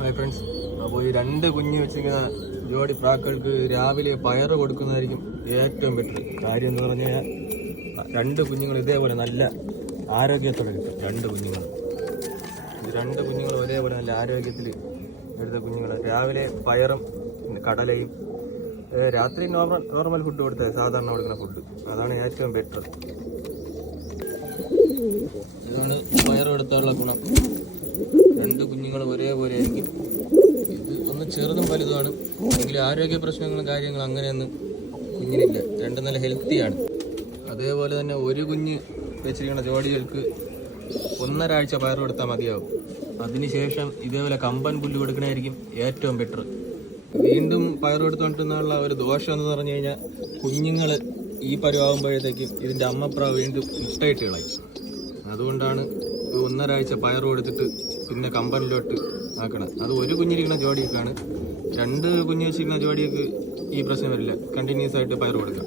Hi friends. അപ്പോൾ ഈ രണ്ട് കുഞ്ഞ് വെച്ചിരിക്കുന്ന ജോഡി പ്രാക്കൾക്ക് രാവിലെ പയറ് കൊടുക്കുന്നതായിരിക്കും ഏറ്റവും ബെറ്റർ. കാര്യം എന്ന് പറഞ്ഞാൽ രണ്ട് കുഞ്ഞുങ്ങൾ ഇതേപോലെ നല്ല ആരോഗ്യത്തോടെ കിട്ടും. രണ്ട് കുഞ്ഞുങ്ങൾ ഒരേപോലെ നല്ല ആരോഗ്യത്തിൽ എടുത്ത കുഞ്ഞുങ്ങൾ രാവിലെ പയറും കടലയും രാത്രി നോർമൽ ഫുഡ് കൊടുത്തത് സാധാരണ കൊടുക്കുന്ന ഫുഡ് അതാണ് ഏറ്റവും ബെറ്റർ. ഇതാണ് പയർ എടുത്താലുള്ള ഗുണം. രണ്ട് കുഞ്ഞുങ്ങൾ ഒരേപോലെ ആയിരിക്കും. ഇത് ഒന്ന് ചെറുതും വലുതുമാണ്, എങ്കിലും ആരോഗ്യ പ്രശ്നങ്ങളും കാര്യങ്ങളും അങ്ങനെയൊന്നും കുഞ്ഞിനില്ല. രണ്ടും നല്ല ഹെൽത്തിയാണ്. അതേപോലെ തന്നെ ഒരു കുഞ്ഞ് വെച്ചിരിക്കുന്ന ജോഡികൾക്ക് 1.5 ആഴ്ച പയർ കൊടുത്താൽ മതിയാവും. അതിനുശേഷം ഇതേപോലെ കമ്പൻ പുല്ല് കൊടുക്കണമായിരിക്കും ഏറ്റവും ബെറ്റർ. വീണ്ടും പയർ കൊടുത്തുകൊണ്ടിരുന്നുള്ള ഒരു ദോഷം എന്ന് പറഞ്ഞു കഴിഞ്ഞാൽ കുഞ്ഞുങ്ങൾ ഈ പരുവാകുമ്പോഴത്തേക്കും ഇതിൻ്റെ അമ്മപ്രാവ് വീണ്ടും മുട്ടയിട്ട് കളയും. അതുകൊണ്ടാണ് 1.5 ആഴ്ച പയർ കൊടുത്തിട്ട് പിന്നെ കമ്പനിലോട്ട് ആക്കണം. അത് ഒരു കുഞ്ഞിരിക്കുന്ന ജോഡിയൊക്കെയാണ്. രണ്ട് കുഞ്ഞ് വെച്ചിരിക്കുന്ന ജോഡിയൊക്കെ ഈ പ്രശ്നം വരില്ല. കണ്ടിന്യൂസ് ആയിട്ട് പയർ കൊടുക്കാം.